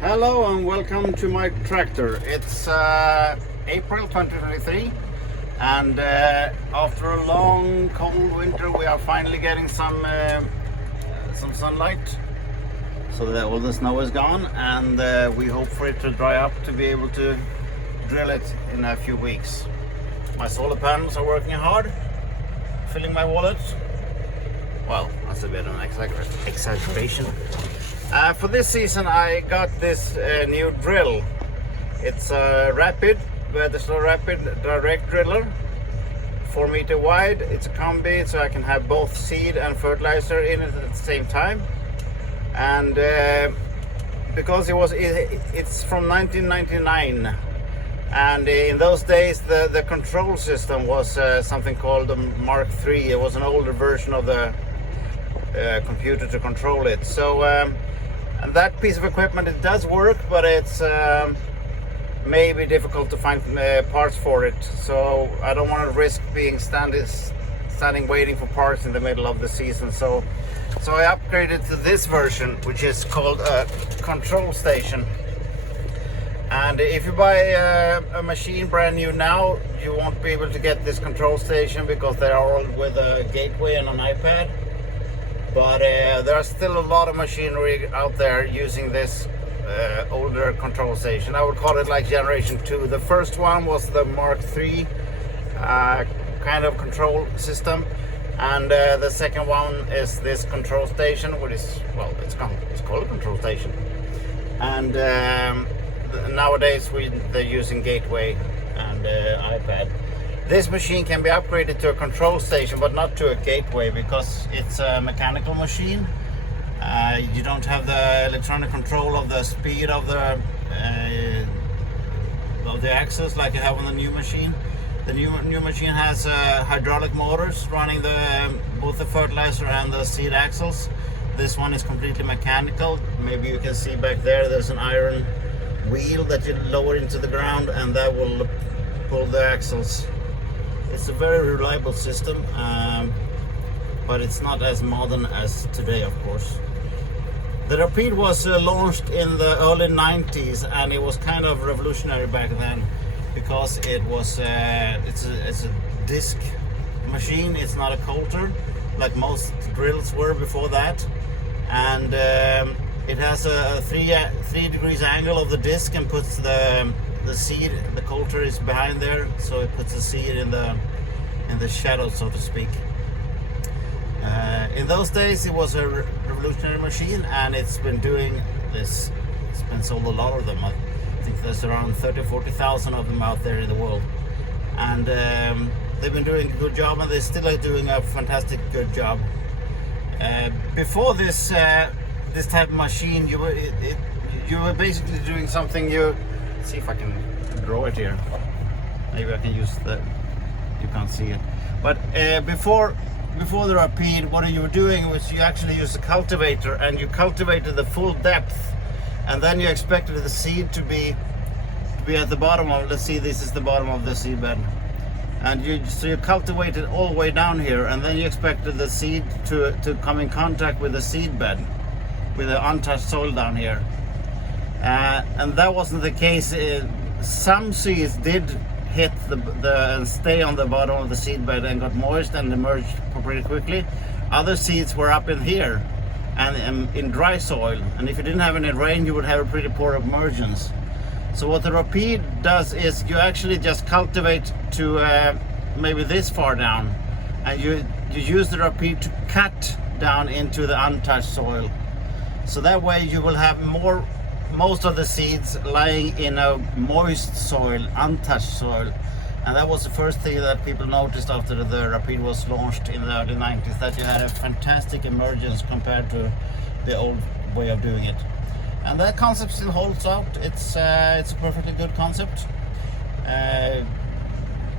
Hello and welcome to my tractor. It's April 2023 and after a long cold winter we are finally getting some sunlight, so that all the snow is gone, and we hope for it to dry up to be able to drill it in a few weeks. My solar panels are working hard, filling my wallet. Well, that's a bit of an exaggeration. For this season I got this new drill. It's a Rapid, Väderstad Rapid direct driller, 4 meter wide. It's a combi, so I can have both seed and fertilizer in it at the same time. And because it's from 1999, and in those days the control system was something called the MkIII. It was an older version of the computer to control it. So and that piece of equipment, it does work, but it's maybe difficult to find parts for it. So I don't want to risk being standing waiting for parts in the middle of the season. So I upgraded to this version, which is called a control station. And if you buy a machine brand new now, you won't be able to get this control station because they are all with a gateway and an iPad. But there are still a lot of machinery out there using this older control station. I would call it like generation 2. The first one was the MkIII kind of control system, and the second one is this control station, which is, well, it's called a control station. And nowadays they're using gateway and iPad. This machine can be upgraded to a control station, but not to a gateway, because it's a mechanical machine. You don't have the electronic control of the speed of the axles like you have on the new machine. The new machine has hydraulic motors running both the fertilizer and the seed axles. This one is completely mechanical. Maybe you can see back there's an iron wheel that you lower into the ground, and that will pull the axles. It's a very reliable system, but it's not as modern as today, of course. The Rapid was launched in the early 90s, and it was kind of revolutionary back then because it was it's a disc machine. It's not a coulter like most drills were before that, and it has a 3 degrees angle of the disc and puts the seed. The coulter is behind there, so it puts the seed in the shadow, so to speak. In those days it was a revolutionary machine, and it's been doing this. It's been sold a lot of them. I think there's around 30,000-40,000 of them out there in the world, and they've been doing a good job, and they still are doing a fantastic good job. Before this type of machine, you were basically doing something. See if I can draw it here. Maybe I can use you can't see it. But before the Rapid, what you were doing was you actually used a cultivator, and you cultivated the full depth, and then you expected the seed to be at the bottom of, let's see, this is the bottom of the seed bed. And you cultivated all the way down here, and then you expected the seed to come in contact with the seed bed, with the untouched soil down here. And that wasn't the case. Some seeds did hit and stay on the bottom of the seed bed and got moist and emerged pretty quickly. Other seeds were up in here and in dry soil, and if you didn't have any rain, you would have a pretty poor emergence. So what the Rapid does is you actually just cultivate to maybe this far down, and you use the Rapid to cut down into the untouched soil. So that way you will have most of the seeds lying in a moist soil, untouched soil. And that was the first thing that people noticed after the Rapid was launched in the early 90s, that you had a fantastic emergence compared to the old way of doing it. And that concept still holds out. It's a perfectly good concept.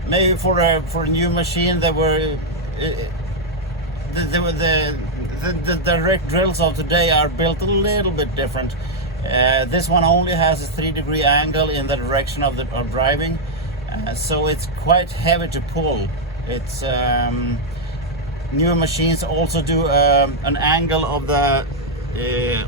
Maybe for a new machine, the direct drills of today are built a little bit different. This one only has a 3 degree angle in the direction of driving, so it's quite heavy to pull. It's newer machines also do an angle of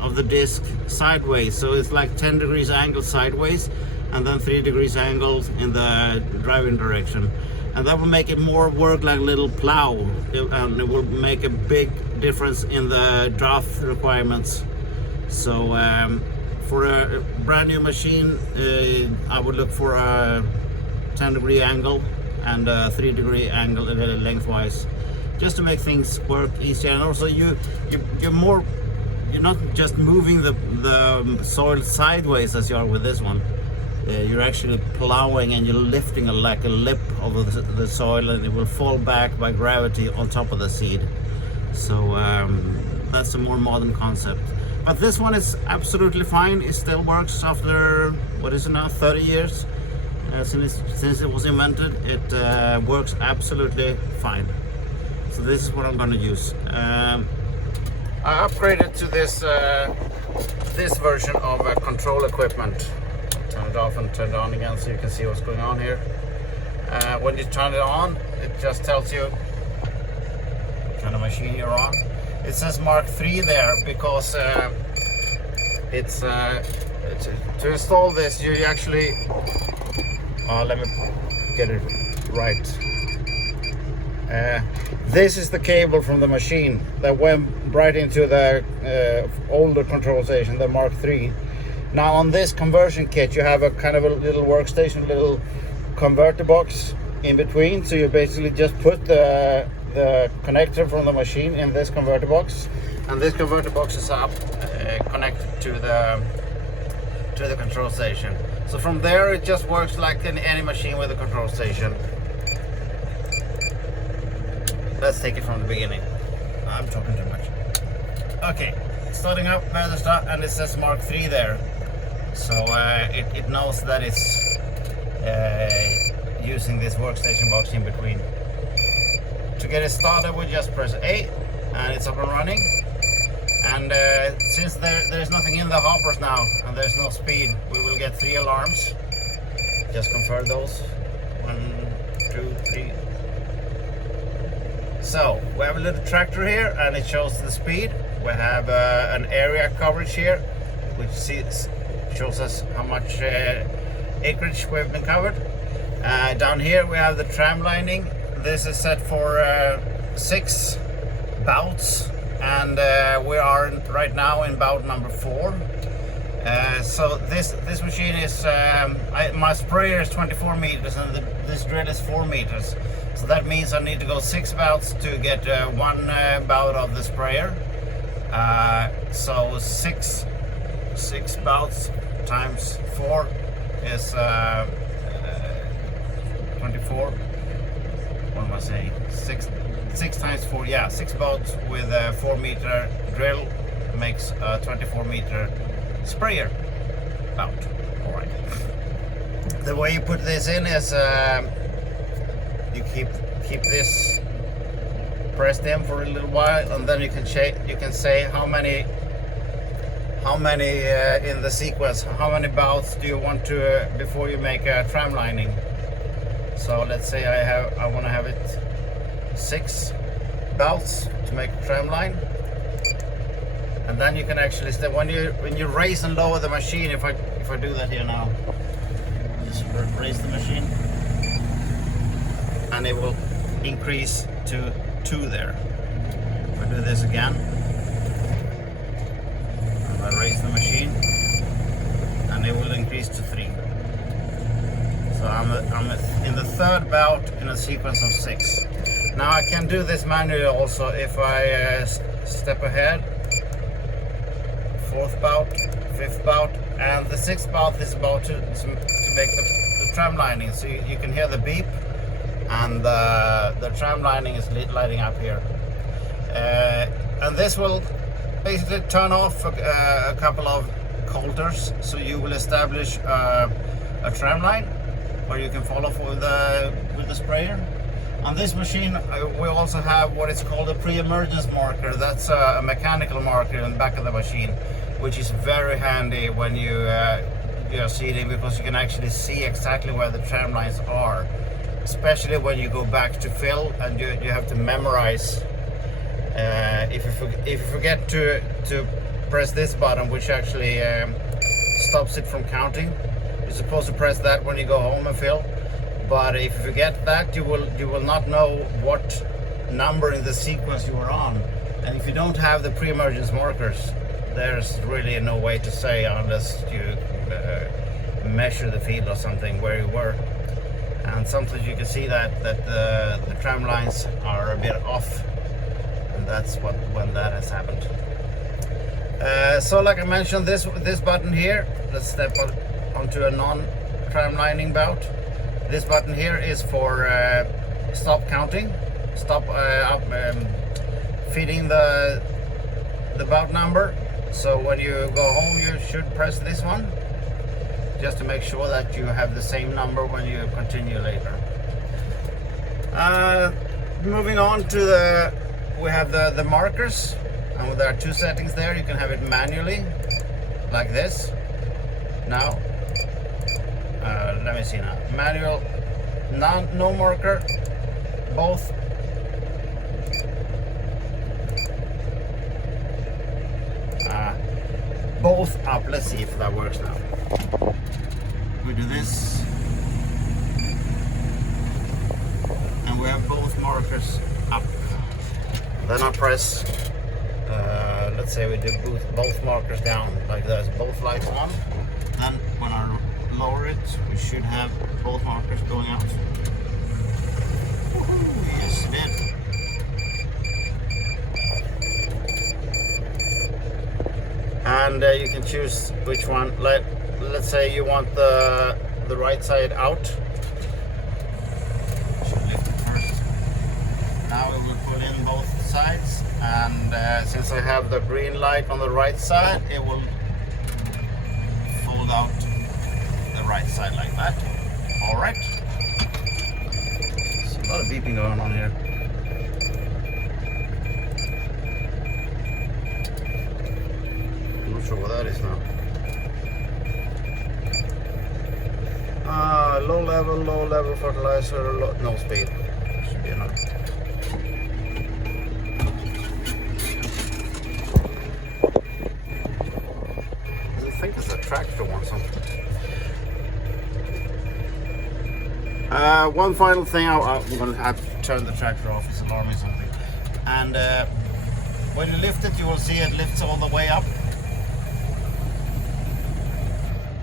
of the disc sideways, so it's like 10 degrees angle sideways and then 3 degrees angled in the driving direction, and that will make it more work like a little plow, and it will make a big difference in the draft requirements. So for a brand new machine, I would look for a 10 degree angle and a 3 degree angle lengthwise, just to make things work easier. And also you're not just moving the soil sideways as you are with this one. You're actually plowing and you're lifting like a lip over the soil, and it will fall back by gravity on top of the seed. So that's a more modern concept. But this one is absolutely fine. It still works after, what is it now, 30 years since it was invented. It works absolutely fine. So this is what I'm going to use. I upgraded to this version of control equipment. Turn it off and turn it on again so you can see what's going on here. When you turn it on, it just tells you what kind of machine you're on. It says MkIII there because it's to install this, you actually let me get it right. This is the cable from the machine that went right into the older control station, the MkIII. Now on this conversion kit, you have a kind of a little workstation, little converter box in between. So you basically just put the connector from the machine in this converter box, and this converter box is up connected to the control station. So from there, it just works like any machine with a control station. Let's take it from the beginning. I'm talking too much. Okay, starting up Väderstad, and it says MkIII there. So it knows that it's using this workstation box in between. To get it started, we just press A, and it's up and running. And since there's nothing in the hoppers now, and there's no speed, we will get 3 alarms. Just confirm those. 1, 2, 3. So we have a little tractor here, and it shows the speed. We have an area coverage here, which shows us how much acreage we've been covered. Down here we have the tram lining. This is set for 6 bouts, and we are right now in bout number 4. So this machine is my sprayer is 24 meters, and this drill is 4 meters. So that means I need to go 6 bouts to get 1 bout of the sprayer. So 6 bouts times 4 is 24. What am I saying? 6 times 4, yeah, 6 bouts with a 4 meter drill makes a 24 meter sprayer bout. All right. The way you put this in is you keep this pressed in for a little while, and then you can say how many in the sequence, how many bouts do you want to before you make a tram lining. So let's say I want to have it 6 bouts to make a tram line, and then you can actually when you raise and lower the machine. If I do that here now, just raise the machine, and it will increase to 2 there. If I do this again, and I raise the machine, and it will increase to 3. So I'm in the 3rd bout in a sequence of 6. Now I can do this manually also if I step ahead. 4th bout, 5th bout, and the 6th bout is about to make the tram lining. So you can hear the beep, and the tram lining is lighting up here. And this will basically turn off a couple of coulters, so you will establish a tram line where you can follow with the sprayer. On this machine, we also have what is called a pre-emergence marker. That's a mechanical marker in the back of the machine, which is very handy when you are seeding, because you can actually see exactly where the tram lines are, especially when you go back to fill and you have to memorize. If you forget to press this button, which actually stops it from counting. You're supposed to press that when you go home and fill, but if you forget that, you will not know what number in the sequence you are on. And if you don't have the pre-emergence markers, there's really no way to say unless you measure the field or something where you were. And sometimes you can see that the tram lines are a bit off, and that's when that has happened. So like I mentioned, this button here, let's step onto a non-tram lining bout. This button here is for stop counting, stop feeding the bout number. So when you go home, you should press this one, just to make sure that you have the same number when you continue later. Moving on to we have the markers, and there are two settings there. You can have it manually, like this. Now, let me see now. Manual, no marker, both. Both up. Let's see if that works now. We do this, and we have both markers up. Then I press, let's say we do both markers down, like this, both lights on. Then when I lower it, we should have both markers going out. Yes, it did. And you can choose which one. Let's say you want the right side out. Should lift it first. Now we will put in both sides, and since I have the green light on the right side, it will fold out the right side like that. All right. There's a lot of beeping going on here. Not sure what that is now. Low level fertilizer, no speed. Should be enough. I think it's a tractor or something. One final thing, I'm going to have to turn the tractor off. It's alarming something. And when you lift it, you will see it lifts all the way up.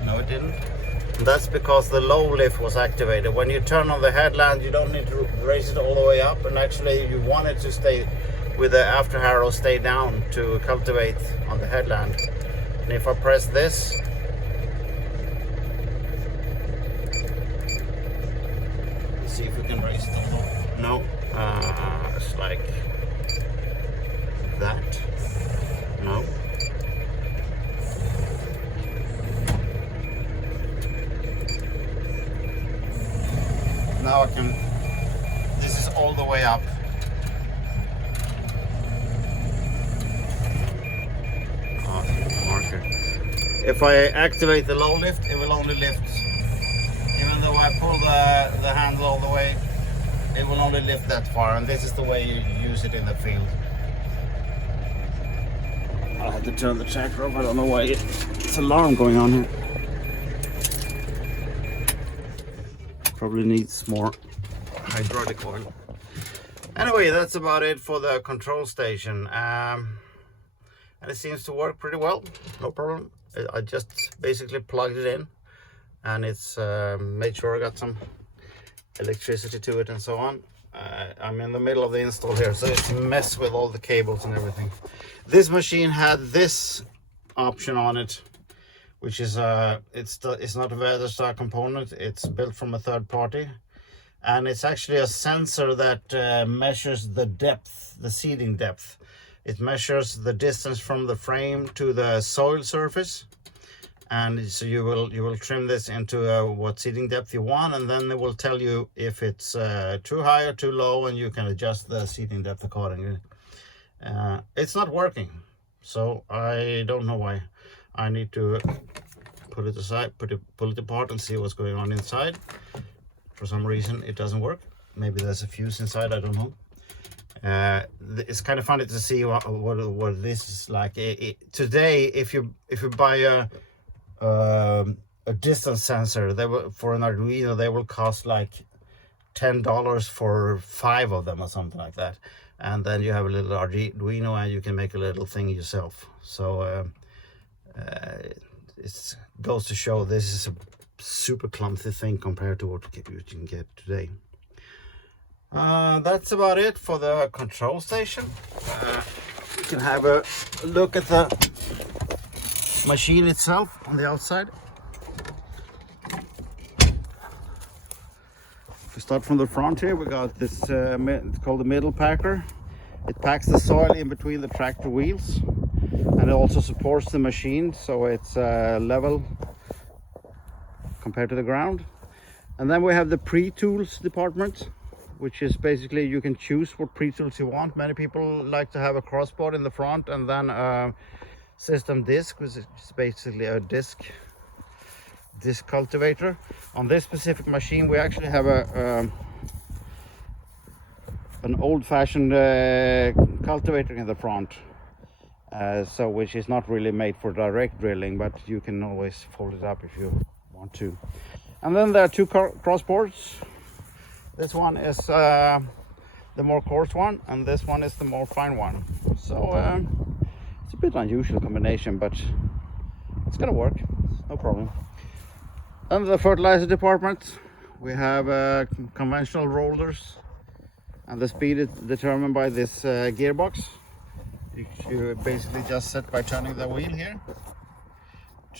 No, it didn't. And that's because the low lift was activated. When you turn on the headland, you don't need to raise it all the way up, and actually you want it to stay with the after harrow stay down to cultivate on the headland. And if I press this, let's see if we can raise it all. No, it's like that. No. Now I can, this is all the way up. Oh, marker. If I activate the low lift, it will only lift. Even though I pull the handle all the way, it will only lift that far, and this is the way you use it in the field. I'll have to turn the tractor off. I don't know why it's alarm going on here. Probably needs more hydraulic oil. Anyway, that's about it for the control station, and it seems to work pretty well. No problem. I just basically plugged it in, and it's made sure I got some electricity to it and so on. I'm in the middle of the install here, so it's a mess with all the cables and everything. This machine had this option on it, which is it's not a Väderstad component. It's built from a third party, and it's actually a sensor that measures the depth, the seeding depth. It measures the distance from the frame to the soil surface, and so you will trim this into what seeding depth you want, and then it will tell you if it's too high or too low, and you can adjust the seeding depth accordingly. It's not working, so I don't know why. I need to put it aside, pull it apart and see what's going on inside. For some reason it doesn't work. Maybe there's a fuse inside, I don't know. It's kind of funny to see what this is like. Today, if you buy a distance sensor, they will, for an Arduino, they will cost like $10 for 5 of them or something like that. And then you have a little Arduino and you can make a little thing yourself. So it goes to show this is a super clumsy thing compared to what you can get today. That's about it for the control station. You can have a look at the machine itself on the outside. If we start from the front here, we got this, it's called the middle packer. It packs the soil in between the tractor wheels, and it also supports the machine so it's level compared to the ground. And then we have the pre-tools department, which is basically you can choose what pre-tools you want. Many people like to have a crossbar in the front and then a system disc, which is basically a disc cultivator. On this specific machine we actually have an old-fashioned cultivator in the front, so which is not really made for direct drilling, but you can always fold it up if you want to. And then there are two crossbars. This one is the more coarse one, and this one is the more fine one. So it's a bit unusual combination, but it's gonna work, no problem. Under the fertilizer department, we have conventional rollers, and the speed is determined by this gearbox. You basically just set by turning the wheel here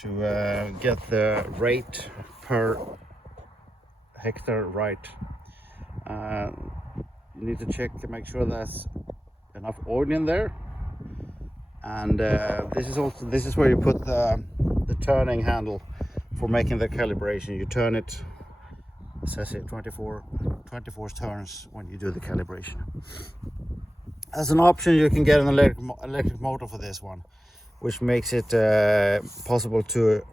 to get the rate per hectare right. You need to check to make sure there's enough oil in there, and this is where you put the turning handle for making the calibration. You turn it, it says here 24 turns when you do the calibration. As an option, you can get an electric motor for this one, which makes it possible to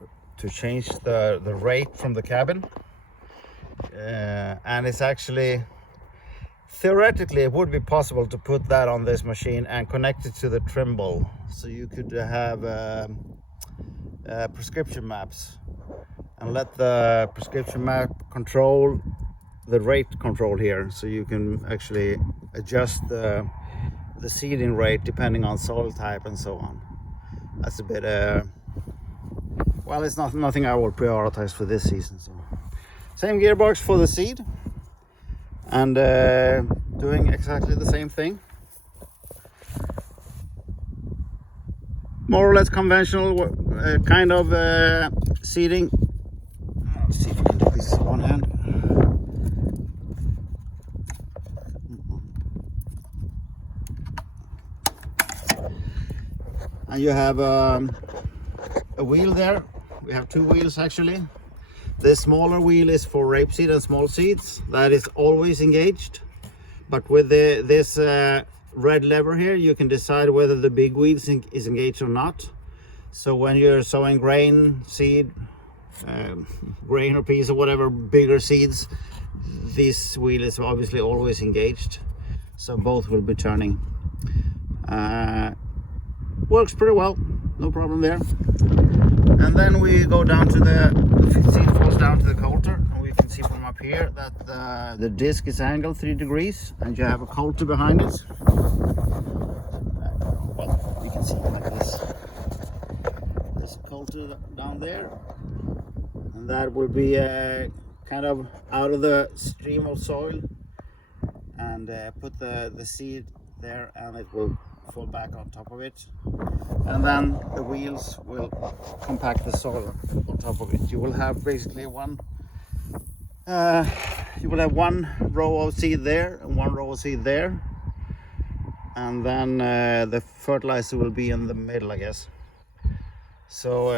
change the rate from the cabin. And it's actually, theoretically, it would be possible to put that on this machine and connect it to the Trimble, so you could have prescription maps and let the prescription map control the rate control here, so you can actually adjust the seeding rate depending on soil type and so on. That's a bit well, it's nothing I will prioritize for this season. So same gearbox for the seed, and doing exactly the same thing. More or less conventional kind of seeding. Let's see if we can do this with one hand. And you have a wheel there. We have two wheels actually. This smaller wheel is for rapeseed and small seeds. That is always engaged. But with this red lever here, you can decide whether the big wheel is engaged or not. So when you're sowing grain, seed, grain or peas or whatever, bigger seeds, this wheel is obviously always engaged. So both will be turning. Works pretty well, no problem there. And then we go down to the seed falls down to the coulter, and we can see from up here that the disc is angled 3 degrees, and you have a coulter behind it. Well, you can see it like this. There's a coulter down there, and that will be kind of out of the stream of soil, and put the seed there, and it will fall back on top of it, and then the wheels will compact the soil on top of it. You will have basically one row of seed there and one row of seed there, and then the fertilizer will be in the middle, I guess. So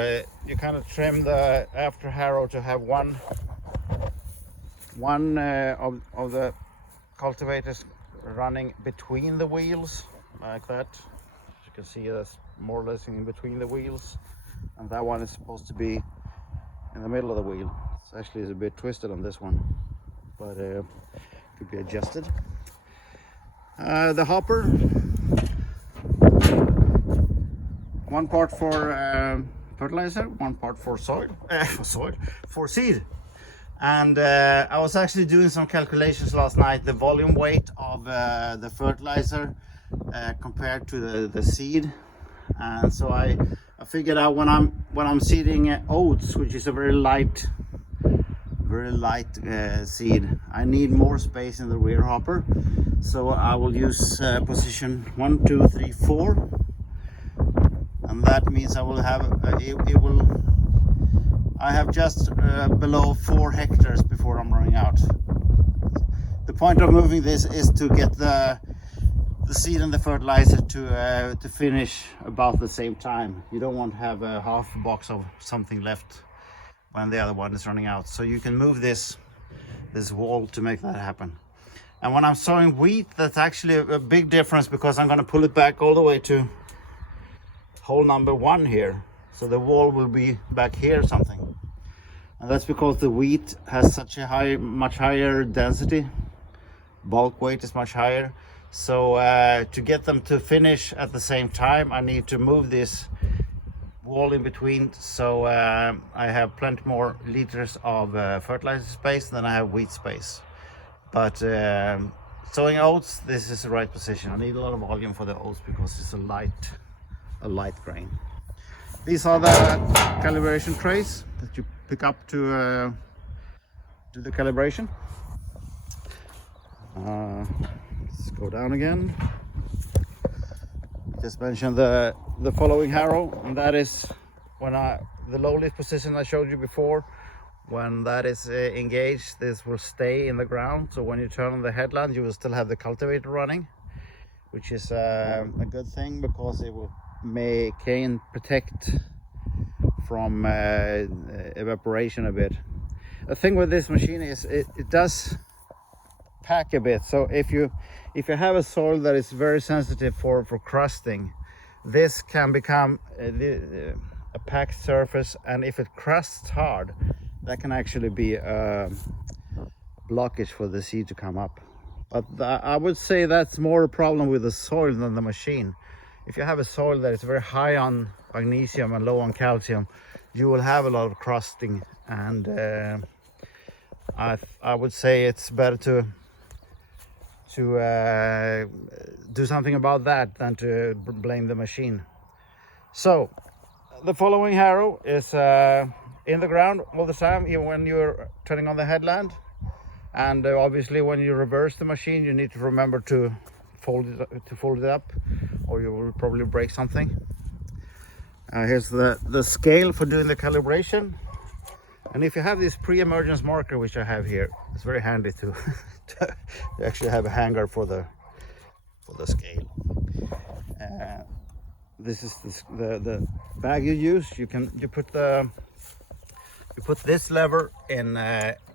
you kind of trim the after harrow to have one of the cultivators running between the wheels like that. As you can see, that's more or less in between the wheels, and that one is supposed to be in the middle of the wheel. It's actually a bit twisted on this one, but could be adjusted. The hopper, one part for fertilizer, one part for for seed. And I was actually doing some calculations last night, the volume weight of the fertilizer compared to the seed. And so I figured out when I'm seeding oats, which is a very light seed, I need more space in the rear hopper. So I will use position 1, 2, 3, 4, and that means I will have I have just below 4 hectares before I'm running out. The point of moving this is to get the seed and the fertilizer to finish about the same time. You don't want to have a half box of something left when the other one is running out. So you can move this wall to make that happen. And when I'm sowing wheat, that's actually a big difference, because I'm going to pull it back all the way to hole number 1 here. So the wall will be back here something. And that's because the wheat has such a much higher density. Bulk weight is much higher. So to get them to finish at the same time, I need to move this wall in between. So I have plenty more liters of fertilizer space than I have wheat space. But sowing oats, this is the right position. I need a lot of volume for the oats because it's a light grain. These are the calibration trays that you pick up to do the calibration. Let's go down again. Just mentioned the following harrow, and that is when the low lift position I showed you before. When that is engaged, this will stay in the ground. So when you turn on the headland, you will still have the cultivator running, which is a good thing, because it can protect from evaporation a bit. The thing with this machine is it does pack a bit. So if you have a soil that is very sensitive for crusting, this can become a packed surface, and if it crusts hard, that can actually be a blockage for the seed to come up. But I would say that's more a problem with the soil than the machine. If you have a soil that is very high on magnesium and low on calcium, you will have a lot of crusting, and I would say it's better to do something about that than to blame the machine. So the following harrow is in the ground all the time, even when you're turning on the headland. And obviously when you reverse the machine, you need to remember to fold it up, or you will probably break something. Here's the scale for doing the calibration. And if you have this pre-emergence marker, which I have here, it's very handy to actually have a hanger for the scale. This is the bag you use. You put this lever in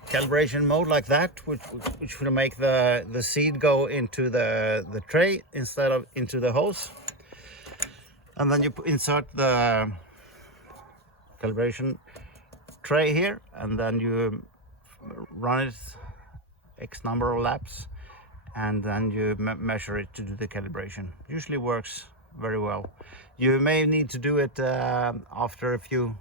calibration mode like that, which will make the seed go into the tray instead of into the hose. And then you insert the calibration tray here, and then you run it X number of laps, and then you measure it to do the calibration. Usually works very well. You may need to do it after a few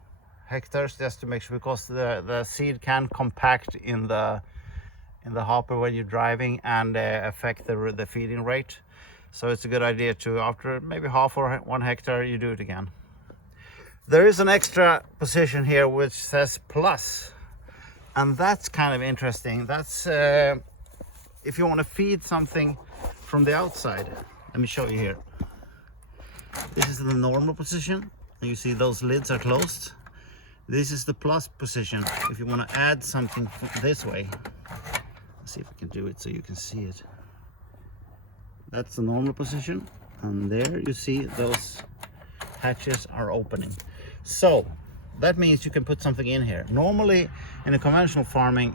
hectares, just to make sure, because the seed can compact in the hopper when you're driving and affect the feeding rate. So it's a good idea to, after maybe half or 1 hectare, you do it again. There is an extra position here which says plus, and that's kind of interesting. That's if you want to feed something from the outside. Let me show you here. This is the normal position, and you see those lids are closed. This is the plus position if you want to add something this way. Let's see if I can do it so you can see it. That's the normal position, and there you see those hatches are opening. So that means you can put something in here. Normally in a conventional farming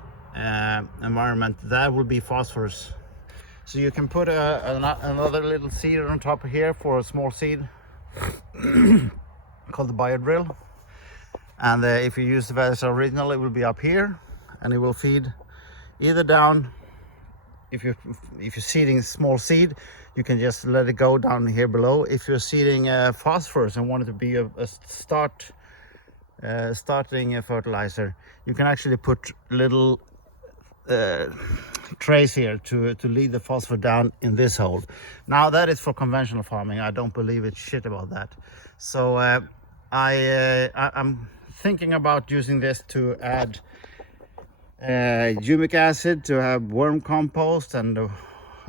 environment, that will be phosphorus. So you can put another little seed on top of here for a small seed called the biodrill. And if you use the Väderstad original, it will be up here, and it will feed either down if you're seeding small seed, you can just let it go down here below. If you're seeding phosphorus and want it to be a starting fertilizer, you can actually put little trays here to lead the phosphor down in this hole. Now that is for conventional farming. I don't believe it's shit about that. So I'm thinking about using this to add humic acid, to have worm compost, and a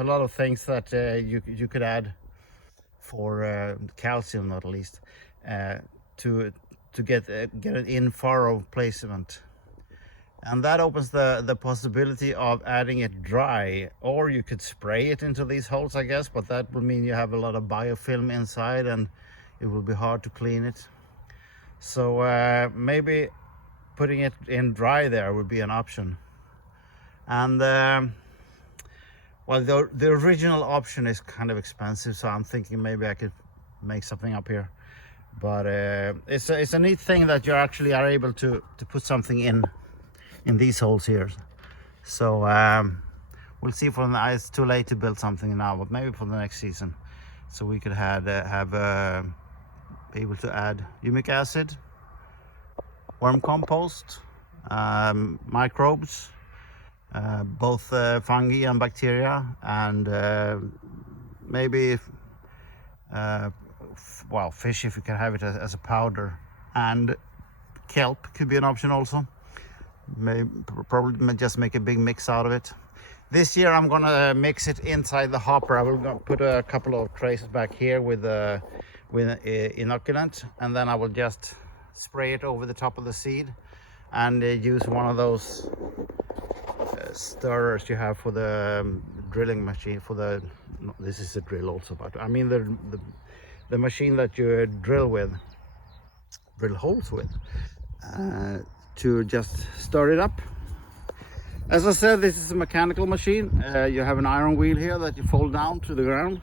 lot of things that you could add for calcium, not least, to get an in-furrow placement. And that opens the possibility of adding it dry, or you could spray it into these holes, I guess, but that would mean you have a lot of biofilm inside and it will be hard to clean it. So maybe putting it in dry there would be an option. And well, the original option is kind of expensive, so I'm thinking maybe I could make something up here. But it's a neat thing that you actually are able to put something in these holes here. So we'll see. It's too late to build something now, but maybe for the next season, so we could be able to add humic acid, worm compost, microbes, both fungi and bacteria, and maybe well, fish, if you can have it as a powder, and kelp could be an option also. Probably just make a big mix out of it. This year I'm gonna mix it inside the hopper. I will put a couple of trays back here with inoculant, and then I will just spray it over the top of the seed, and use one of those stirrers you have for the drilling machine. This is a drill also, but I mean the machine that you drill holes with, to just stir it up. As I said, this is a mechanical machine. You have an iron wheel here that you fold down to the ground,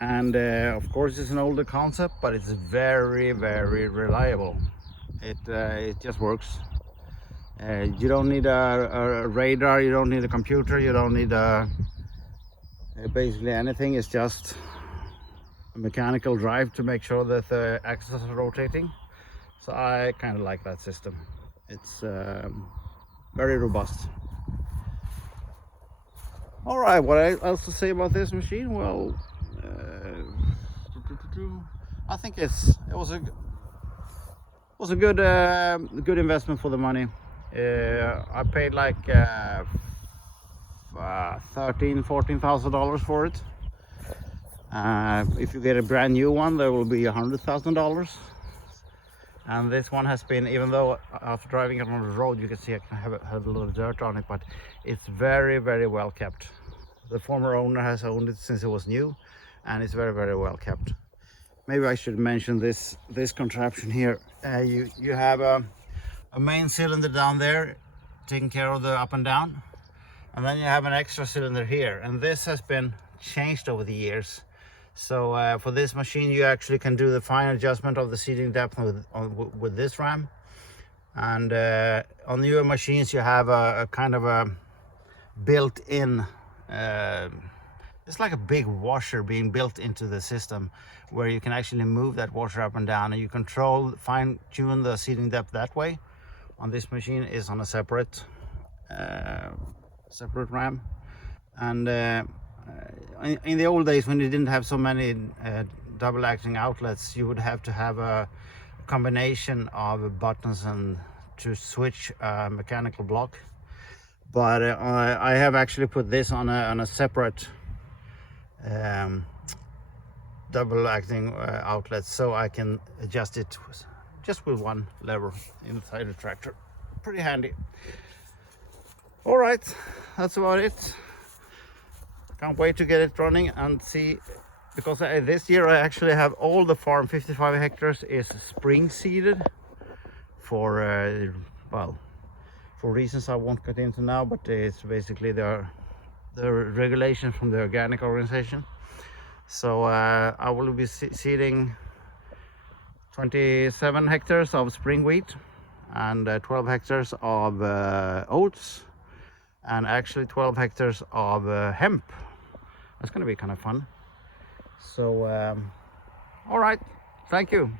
and of course it's an older concept, but it's very, very reliable. It just works. You don't need a radar, you don't need a computer, you don't need basically anything. It's just a mechanical drive to make sure that the axis is rotating. So I kind of like that system. It's very robust. All right, what else to say about this machine? Well, I think it was a good investment for the money. I paid like $14,000 for it. If you get a brand new one, there will be $100,000. And this one has been, even though after driving it on the road you can see I can have a little dirt on it, but it's very, very well kept. The former owner has owned it since it was new, and it's very, very well kept. Maybe I should mention this contraption here. You have a main cylinder down there taking care of the up and down, and then you have an extra cylinder here, and this has been changed over the years. So for this machine you actually can do the fine adjustment of the seating depth with this ram, and on newer machines you have a kind of a built-in it's like a big washer being built into the system, where you can actually move that washer up and down, and you fine-tune the seating depth that way. On this machine is on a separate ram. And in the old days, when you didn't have so many double acting outlets, you would have to have a combination of buttons and to switch a mechanical block. But I have actually put this on a separate double acting outlet, so I can adjust it just with one lever inside the tractor. Pretty handy. All right, that's about it. Can't wait to get it running and see, because this year I actually have all the farm, 55 hectares, is spring seeded for well, for reasons I won't get into now, but it's basically the regulations from the organic organization. So I will be seeding 27 hectares of spring wheat and 12 hectares of oats, and actually 12 hectares of hemp. That's going to be kind of fun. So all right, thank you.